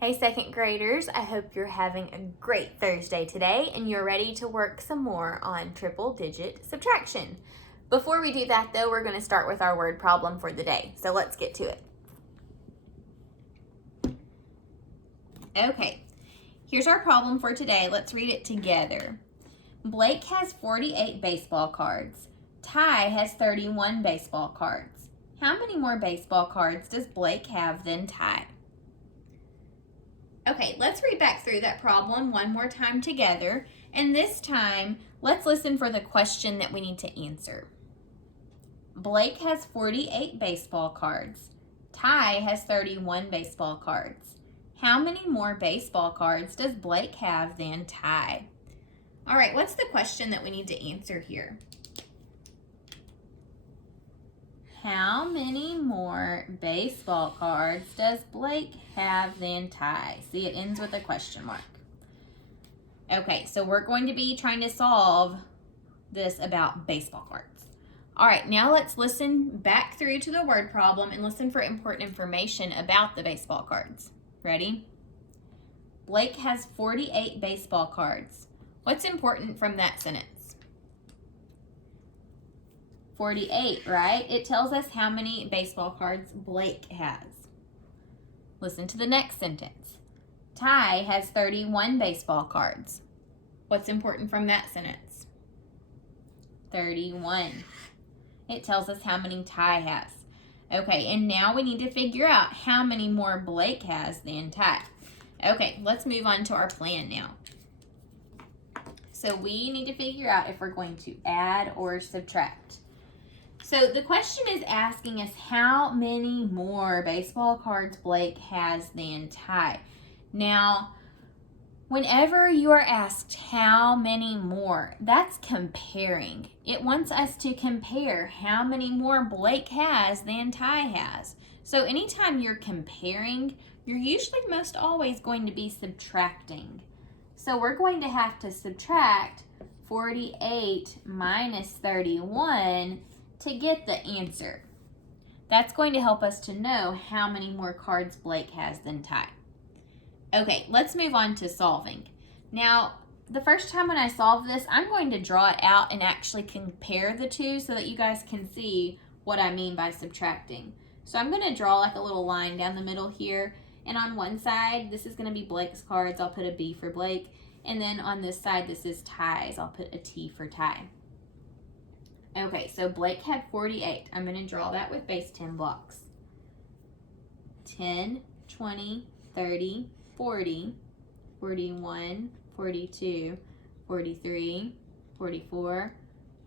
Hey second graders, I hope you're having a great Thursday today and you're ready to work some more on triple digit subtraction. Before we do that though, we're going to start with our word problem for the day. So let's get to it. Okay, here's our problem for today. Let's read it together. Blake has 48 baseball cards. Ty has 31 baseball cards. How many more baseball cards does Blake have than Ty? Okay, let's read back through that problem one more time together. And this time, let's listen for the question that we need to answer. Blake has 48 baseball cards. Ty has 31 baseball cards. How many more baseball cards does Blake have than Ty? All right, what's the question that we need to answer here? How many more baseball cards does Blake have than Ty? See, it ends with a question mark. Okay, so we're going to be trying to solve this about baseball cards. All right, now let's listen back through to the word problem and listen for important information about the baseball cards. Ready? Blake has 48 baseball cards. What's important from that sentence? 48, right? It tells us how many baseball cards Blake has. Listen to the next sentence. Ty has 31 baseball cards. What's important from that sentence? 31. It tells us how many Ty has. Okay, and now we need to figure out how many more Blake has than Ty. Okay, let's move on to our plan now. So we need to figure out if we're going to add or subtract. So the question is asking us how many more baseball cards Blake has than Ty. Now, whenever you are asked how many more, that's comparing. It wants us to compare how many more Blake has than Ty has. So anytime you're comparing, you're usually most always going to be subtracting. So we're going to have to subtract 48 minus 31 to get the answer. That's going to help us to know how many more cards Blake has than Ty. Okay, let's move on to solving. Now, the first time when I solve this, I'm going to draw it out and actually compare the two so that you guys can see what I mean by subtracting. So I'm going to draw like a little line down the middle here, and on one side, this is going to be Blake's cards. I'll put a B for Blake, and then on this side, this is Ty's. I'll put a T for Ty. Okay, so Blake had 48. I'm going to draw that with base 10 blocks. 10, 20, 30, 40, 41, 42, 43, 44,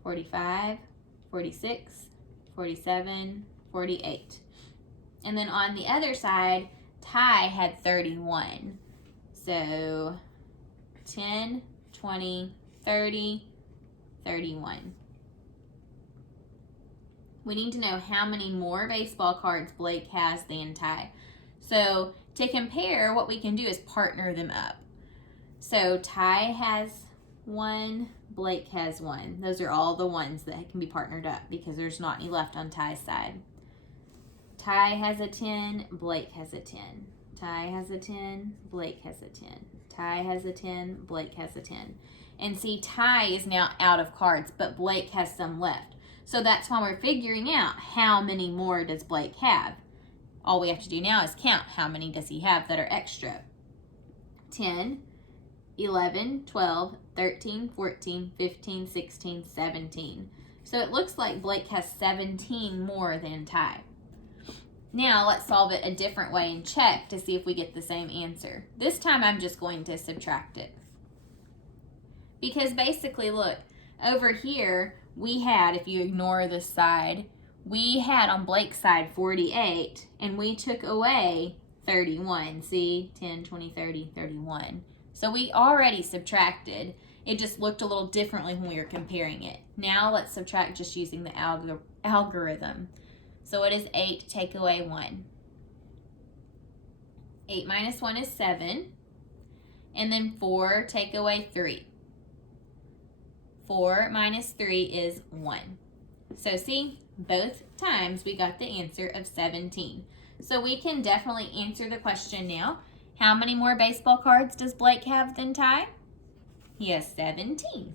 45, 46, 47, 48. And then on the other side, Ty had 31. So 10, 20, 30, 31. We need to know how many more baseball cards Blake has than Ty. So to compare, what we can do is partner them up. So Ty has 1, Blake has 1. Those are all the ones that can be partnered up because there's not any left on Ty's side. Ty has a 10, Blake has a 10. Ty has a 10, Blake has a 10. Ty has a 10, Blake has a 10. And see, Ty is now out of cards, but Blake has some left. So that's why we're figuring out how many more does Blake have. All we have to do now is count how many does he have that are extra. 10, 11, 12, 13, 14, 15, 16, 17. So it looks like Blake has 17 more than Ty. Now let's solve it a different way and check to see if we get the same answer. This time I'm just going to subtract it. Because basically, look, over here, we had, if you ignore this side, we had on Blake's side 48, and we took away 31. See, 10, 20, 30, 31. So we already subtracted. It just looked a little differently when we were comparing it. Now let's subtract just using the algorithm. So what is 8 take away 1? 8 minus 1 is 7. And then 4 take away 3. 4 minus 3 is 1. So see, both times we got the answer of 17. So we can definitely answer the question now How many more baseball cards does Blake have than Ty? He has 17.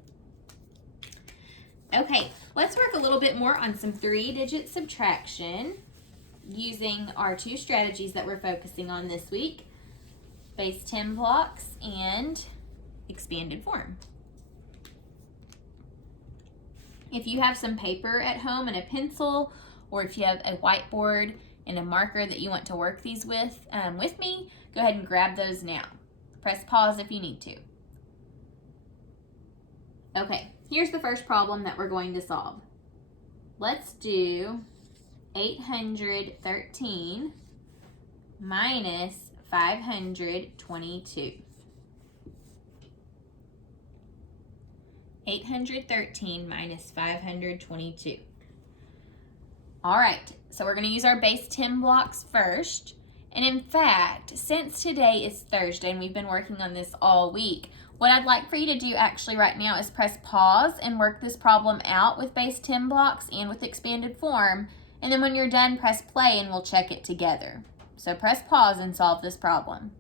Okay, let's work a little bit more on some 3-digit subtraction using our 2 strategies that we're focusing on this week, base 10 blocks and expanded form. If you have some paper at home and a pencil, or if you have a whiteboard and a marker that you want to work these with me, go ahead and grab those now. Press pause if you need to. Okay, here's the first problem that we're going to solve. Let's do 813 minus 522. 813 minus 522. All right, so we're going to use our base 10 blocks first. And in fact, since today is Thursday and we've been working on this all week, what I'd like for you to do actually right now is press pause and work this problem out with base 10 blocks and with expanded form. And then when you're done, press play and we'll check it together. So press pause and solve this problem.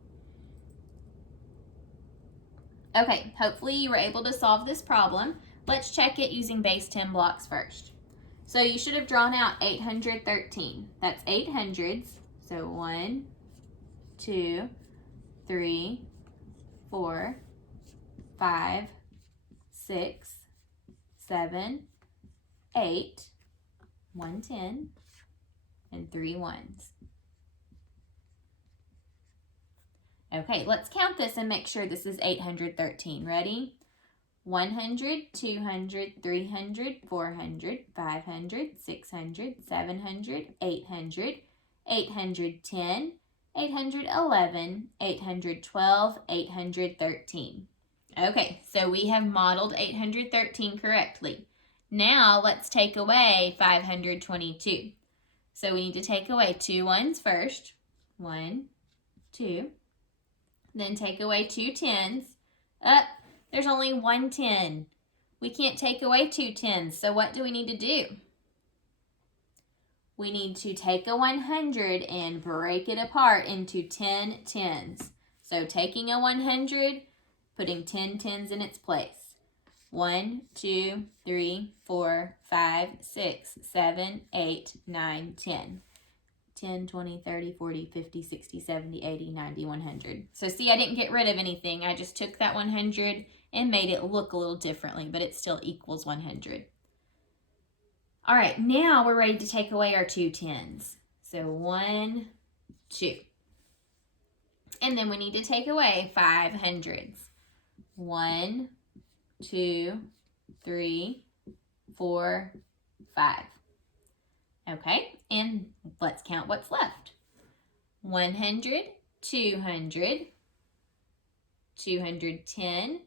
Okay, hopefully you were able to solve this problem. Let's check it using base 10 blocks first. So you should have drawn out 813. That's 8 hundreds. So 1, 2, 3, 4, 5, 6, 7, 8, 1 10, and 3 ones. Okay, let's count this and make sure this is 813. Ready? 100, 200, 300, 400, 500, 600, 700, 800, 810, 811, 812, 813. Okay, so we have modeled 813 correctly. Now let's take away 522. So we need to take away 2 ones first. 1, 2. Then take away 2 tens. There's only 1 10. We can't take away 2 tens, so what do we need to do? We need to take a 100 and break it apart into 10 tens. So taking a 100, putting 10 tens in its place. 1, 2, 3, 4, 5, 6, 7, 8, 9, 10. 10, 20, 30, 40, 50, 60, 70, 80, 90, 100. So see, I didn't get rid of anything. I just took that 100 and made it look a little differently, but it still equals 100. All right, now we're ready to take away our 2 tens. So 1, 2. And then we need to take away 5 hundreds. 1, 2, 3, 4, 5. Okay, and let's count what's left. 100, 200, 210,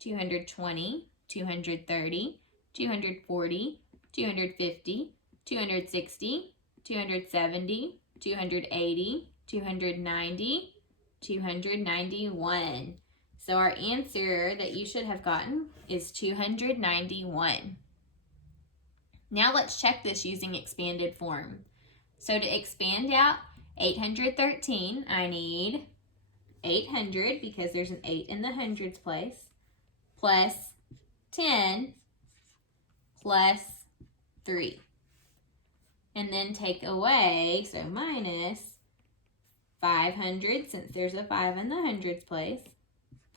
220, 230, 240, 250, 260, 270, 280, 290, 291. So our answer that you should have gotten is 291. Now let's check this using expanded form. So to expand out 813, I need 800 because there's an 8 in the hundreds place, plus 10 plus 3. And then take away, so minus 500 since there's a 5 in the hundreds place,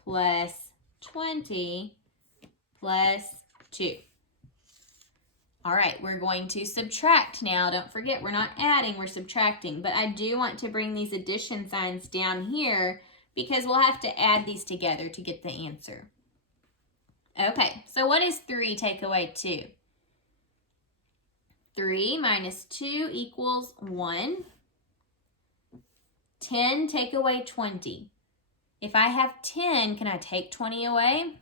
plus 20 plus 2. All right, we're going to subtract now. Don't forget, we're not adding, we're subtracting. But I do want to bring these addition signs down here because we'll have to add these together to get the answer. Okay, so what is 3 take away 2? 3 minus 2 equals 1. 10 take away 20. If I have 10, can I take 20 away?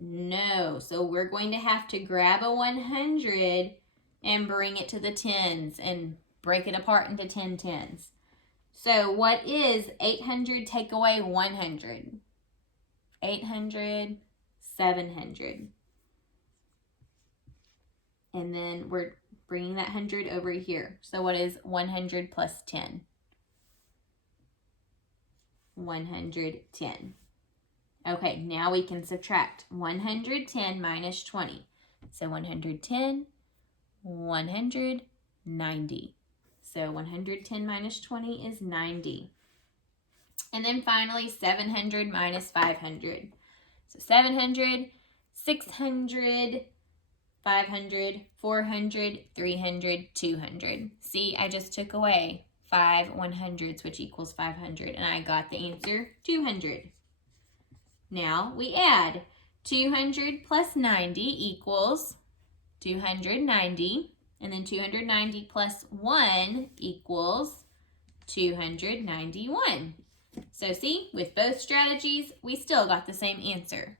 No, so we're going to have to grab a 100 and bring it to the tens and break it apart into 10 tens. So what is 800 take away 100? 800, 700. And then we're bringing that 100 over here. So what is 100 plus 10? 110. Okay, now we can subtract 110 minus 20. So 110, 190. So 110 minus 20 is 90. And then finally, 700 minus 500. So 700, 600, 500, 400, 300, 200. See, I just took away 5 100s, which equals 500, and I got the answer 200. Now we add 200 plus 90 equals 290, and then 290 plus 1 equals 291. So see, with both strategies, we still got the same answer.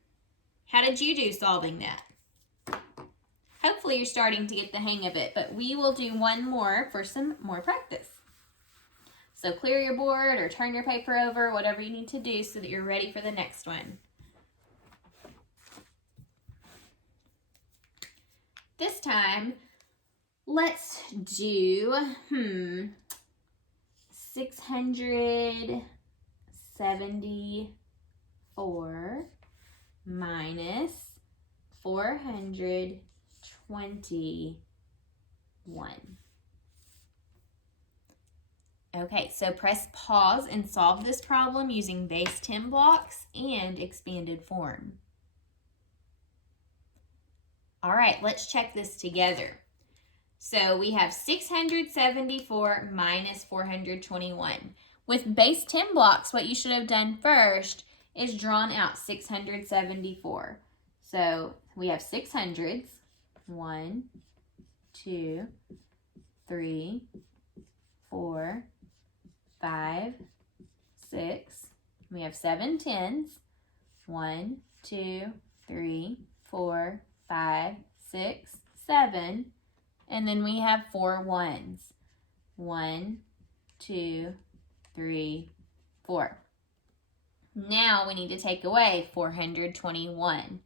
How did you do solving that? Hopefully you're starting to get the hang of it, but we will do one more for some more practice. So clear your board or turn your paper over, whatever you need to do so that you're ready for the next one. This time, let's do 674 minus 421. Okay, so press pause and solve this problem using base 10 blocks and expanded form. All right, let's check this together. So we have 674 minus 421. With base 10 blocks, what you should have done first is drawn out 674. So we have 600s. 1, 2, 3, 4, 5, 6. We have 7 10s. 1, 2, 3, 4, 5, 6, 7. And then we have 4 1s. 1, 2, 3, 4. Now we need to take away 421.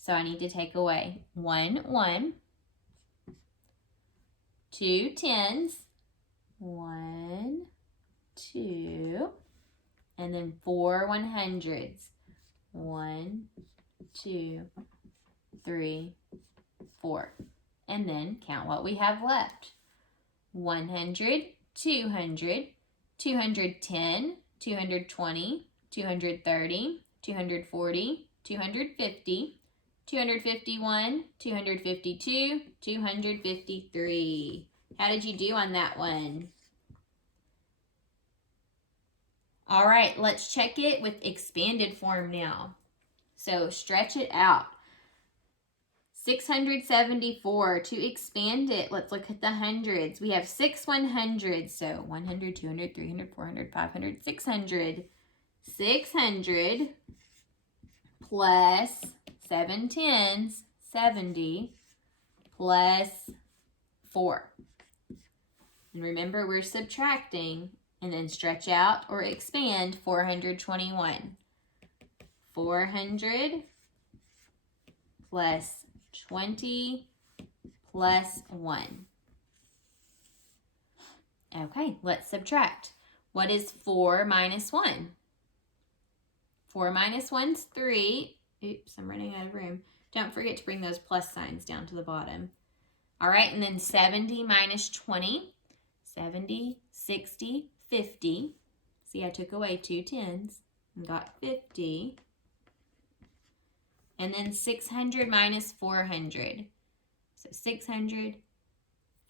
So I need to take away 1 1, 2 10s, 1, 2, and then 4 100s. 1, 2, 3, 4. And then count what we have left. 100, 200, 210, 220, 230, 240, 250, 251, 252, 253. How did you do on that one? All right, let's check it with expanded form now. So stretch it out. 674, to expand it, let's look at the hundreds. We have 6 100s, so 100, 200, 300, 400, 500, 600. 600 plus 7 10s, 70, plus 4. And remember, we're subtracting, and then stretch out or expand 421. 400 plus 20 plus 1. Okay, let's subtract. What is 4 minus 1? 4 minus 1's 3. Oops, I'm running out of room. Don't forget to bring those plus signs down to the bottom. All right, and then 70 minus 20. 70, 60, 50. See, I took away 2 10s and got 50. And then 600 minus 400. So 600,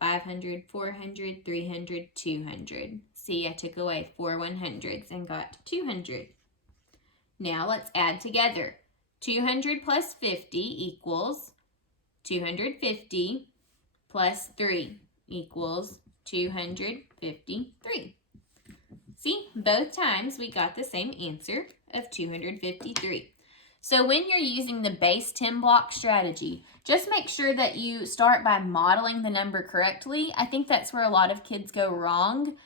500, 400, 300, 200. See, I took away 4 100s and got 200. Now let's add together. 200 plus 50 equals 250 plus 3 equals 253. See, both times we got the same answer of 253. So when you're using the base 10 block strategy, just make sure that you start by modeling the number correctly. I think that's where a lot of kids go wrong.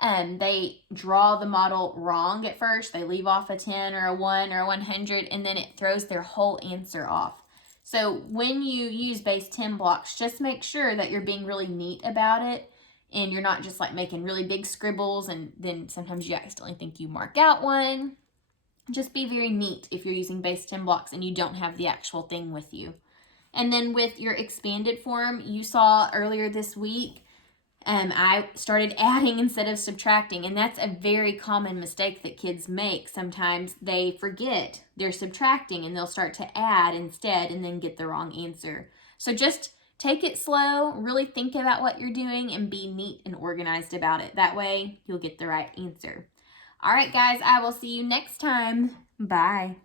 They draw the model wrong at first. They leave off a 10 or a 1 or a 100, and then it throws their whole answer off. So when you use base 10 blocks, just make sure that you're being really neat about it and you're not just like making really big scribbles and then sometimes you accidentally think you mark out one. Just be very neat if you're using base 10 blocks and you don't have the actual thing with you. And then with your expanded form, you saw earlier this week, I started adding instead of subtracting, and that's a very common mistake that kids make. Sometimes they forget they're subtracting and they'll start to add instead and then get the wrong answer. So just take it slow, really think about what you're doing, and be neat and organized about it. That way you'll get the right answer. All right, guys, I will see you next time. Bye.